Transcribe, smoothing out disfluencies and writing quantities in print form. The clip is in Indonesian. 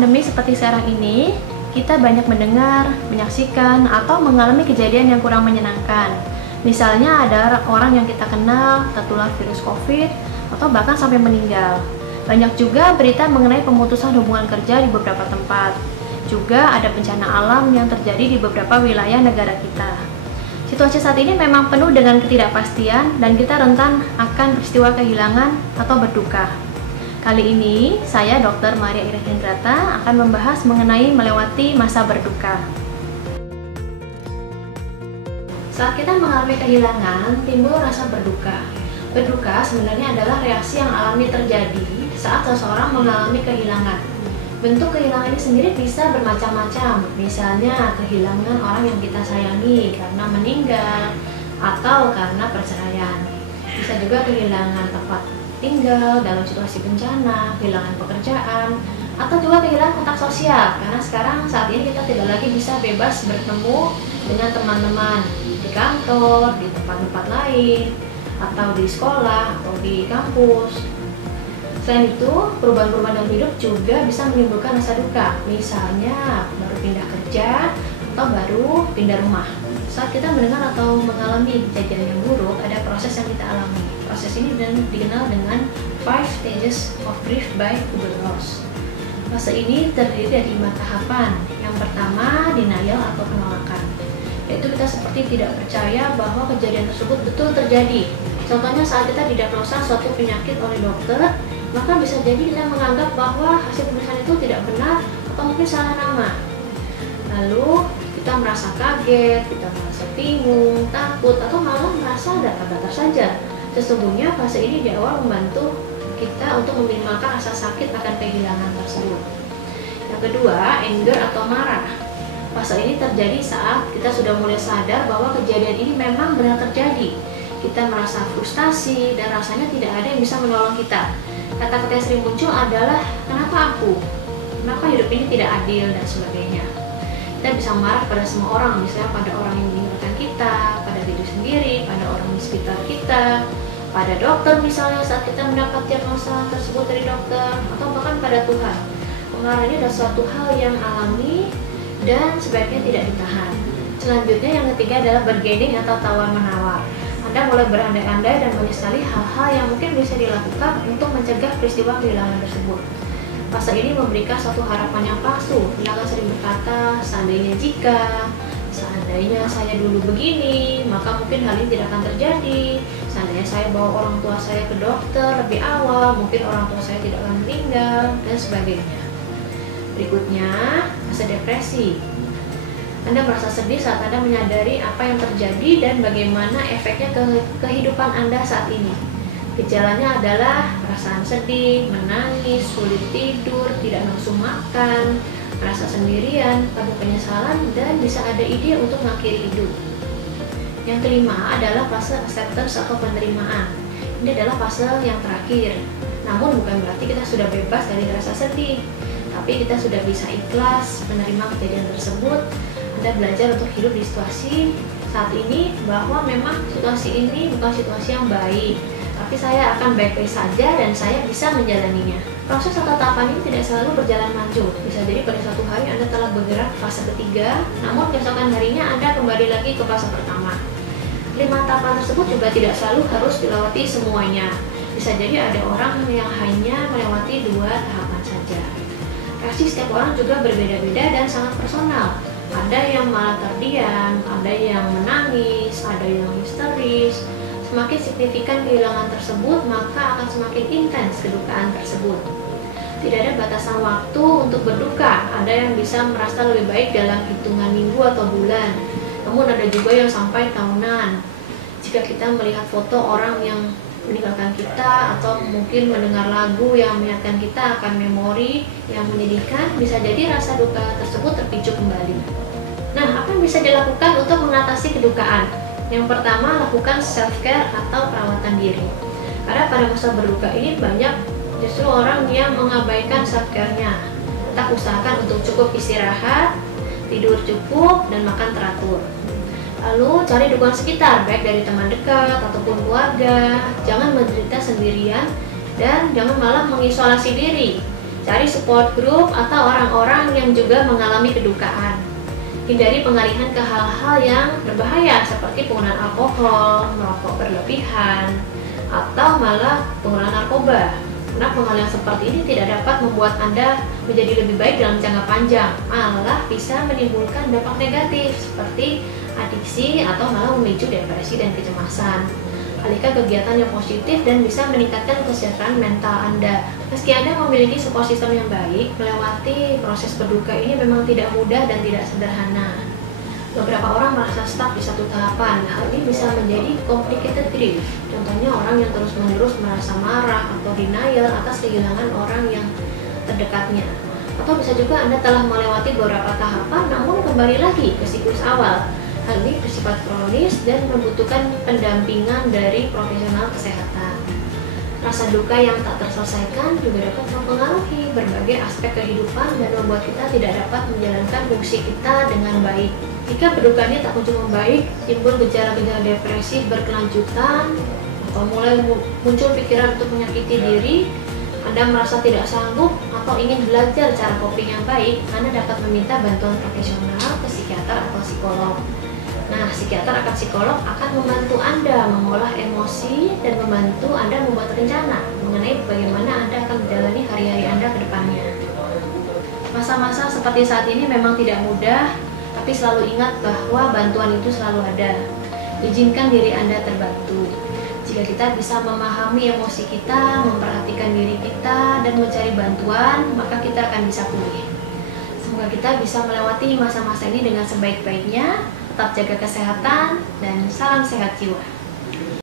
pandemi seperti sekarang ini, kita banyak mendengar, menyaksikan, atau mengalami kejadian yang kurang menyenangkan. Misalnya ada orang yang kita kenal tertular virus COVID, atau bahkan sampai meninggal. Banyak juga berita mengenai pemutusan hubungan kerja di beberapa tempat. Juga ada bencana alam yang terjadi di beberapa wilayah negara kita. Situasi saat ini memang penuh dengan ketidakpastian dan kita rentan akan peristiwa kehilangan atau berduka. Kali ini, saya Dr. Maria Ira Hendrata akan membahas mengenai melewati masa berduka. Saat kita mengalami kehilangan, timbul rasa berduka. Berduka sebenarnya adalah reaksi yang alami terjadi saat seseorang mengalami kehilangan. Bentuk kehilangan ini sendiri bisa bermacam-macam, misalnya kehilangan orang yang kita sayangi karena meninggal atau karena perceraian. Bisa juga kehilangan tempat tinggal dalam situasi bencana, kehilangan pekerjaan, atau juga kehilangan kontak sosial karena sekarang saat ini kita tidak lagi bisa bebas bertemu dengan teman-teman di kantor, di tempat-tempat lain, atau di sekolah, atau di kampus. Selain itu, perubahan-perubahan dalam hidup juga bisa menimbulkan rasa duka. Misalnya, baru pindah kerja atau baru pindah rumah. Saat kita mendengar atau mengalami kejadian yang buruk, ada proses yang kita alami. Proses ini dikenal dengan 5 stages of grief by Kubler-Ross. Fase ini terdiri dari 5 tahapan. Yang pertama, denial atau penolakan, yaitu kita seperti tidak percaya bahwa kejadian tersebut betul terjadi. Contohnya saat kita didiagnosa suatu penyakit oleh dokter, maka bisa jadi kita menganggap bahwa hasil pemeriksaan itu tidak benar atau mungkin salah nama. Lalu kita merasa kaget, kita merasa bingung, takut, atau malah merasa datar-datar saja. Sesungguhnya fase ini di awal membantu kita untuk meminimalkan rasa sakit akan kehilangan tersebut. Yang kedua, anger atau marah. Fase ini terjadi saat kita sudah mulai sadar bahwa kejadian ini memang benar terjadi. Kita merasa frustasi dan rasanya tidak ada yang bisa menolong kita. Kata-kata yang sering muncul adalah, kenapa aku? Kenapa hidup ini tidak adil? Dan sebagainya. Kita bisa marah pada semua orang, misalnya pada orang yang meninggalkan kita, pada diri sendiri, pada orang di sekitar kita, pada dokter misalnya saat kita mendapat diagnosa tersebut dari dokter, atau bahkan pada Tuhan. Kemarahan ini adalah suatu hal yang alami dan sebaiknya tidak ditahan. Selanjutnya yang ketiga adalah bargaining atau tawar-menawar. Anda mulai berandai-andai dan menyesali hal-hal yang mungkin bisa dilakukan untuk mencegah peristiwa kehilangan tersebut. Fase ini memberikan suatu harapan yang palsu. Kita akan sering berkata, seandainya jika, seandainya saya dulu begini, maka mungkin hal ini tidak akan terjadi. Seandainya saya bawa orang tua saya ke dokter lebih awal, mungkin orang tua saya tidak akan meninggal, dan sebagainya. Berikutnya, fase depresi. Anda merasa sedih saat Anda menyadari apa yang terjadi dan bagaimana efeknya ke kehidupan Anda saat ini. Gejalanya adalah perasaan sedih, menangis, sulit tidur, tidak nafsu makan, merasa sendirian, penuh penyesalan, dan bisa ada ide untuk mengakhiri hidup. Yang kelima adalah fase acceptance atau penerimaan. Ini adalah fase yang terakhir. Namun bukan berarti kita sudah bebas dari rasa sedih, tapi kita sudah bisa ikhlas menerima kejadian tersebut. Anda belajar untuk hidup di situasi saat ini bahwa memang situasi ini bukan situasi yang baik, tapi saya akan baik-baik saja dan saya bisa menjalaninya. Proses atau tahapan ini tidak selalu berjalan maju. Bisa jadi pada suatu hari Anda telah bergerak ke fase ketiga, namun keesokan harinya Anda kembali lagi ke fase pertama. 5 tahapan tersebut juga tidak selalu harus dilewati semuanya. Bisa jadi ada orang yang hanya melewati 2 tahapan saja. Reaksi setiap orang juga berbeda-beda dan sangat personal. Ada yang malah terdiam, ada yang menangis, ada yang histeris. Semakin signifikan kehilangan tersebut, maka akan semakin intens kedukaan tersebut. Tidak ada batasan waktu untuk berduka. Ada yang bisa merasa lebih baik dalam hitungan minggu atau bulan. Namun ada juga yang sampai tahunan. Jika kita melihat foto orang yang meninggalkan kita atau mungkin mendengar lagu yang mengingatkan kita akan memori yang menyedihkan, bisa jadi rasa duka tersebut terpicu kembali. Nah, apa yang bisa dilakukan untuk mengatasi kedukaan? Yang pertama, lakukan self-care atau perawatan diri. Karena pada masa berduka ini banyak justru orang yang mengabaikan self-care-nya. Tetap usahakan untuk cukup istirahat, tidur cukup, dan makan teratur. Lalu cari dukungan sekitar, baik dari teman dekat ataupun keluarga. Jangan menderita sendirian dan jangan malah mengisolasi diri. Cari support group atau orang-orang yang juga mengalami kedukaan. Hindari pengalihan ke hal-hal yang berbahaya seperti penggunaan alkohol, merokok berlebihan, atau malah penggunaan narkoba. Karena pengalihan seperti ini tidak dapat membuat Anda menjadi lebih baik dalam jangka panjang, malah bisa menimbulkan dampak negatif seperti adiksi atau malah memicu depresi dan kecemasan. Alihkan kegiatan yang positif dan bisa meningkatkan kesejahteraan mental Anda. Meski Anda memiliki support system yang baik, melewati proses berduka ini memang tidak mudah dan tidak sederhana. Beberapa orang merasa stuck di satu tahapan. Hal ini bisa menjadi complicated grief. Contohnya orang yang terus-menerus merasa marah atau denial atas kehilangan orang yang terdekatnya. Atau bisa juga Anda telah melewati beberapa tahapan namun kembali lagi ke siklus awal. Hal ini bersifat kronis dan membutuhkan pendampingan dari profesional kesehatan. Rasa duka yang tak terselesaikan juga dapat mempengaruhi berbagai aspek kehidupan dan membuat kita tidak dapat menjalankan fungsi kita dengan baik. Jika berduka ini tak kunjung membaik, timbul gejala-gejala depresi berkelanjutan, atau mulai muncul pikiran untuk menyakiti diri, Anda merasa tidak sanggup atau ingin belajar cara coping yang baik, Anda dapat meminta bantuan profesional ke psikiater atau psikolog. Nah, psikiater atau psikolog akan membantu Anda mengolah emosi dan membantu Anda membuat rencana mengenai bagaimana Anda akan menjalani hari-hari Anda ke depannya. Masa-masa seperti saat ini memang tidak mudah, tapi selalu ingat bahwa bantuan itu selalu ada. Izinkan diri Anda terbantu. Jika kita bisa memahami emosi kita, memperhatikan diri kita, dan mencari bantuan, maka kita akan bisa pulih. Semoga kita bisa melewati masa-masa ini dengan sebaik-baiknya. Tetap jaga kesehatan dan salam sehat jiwa.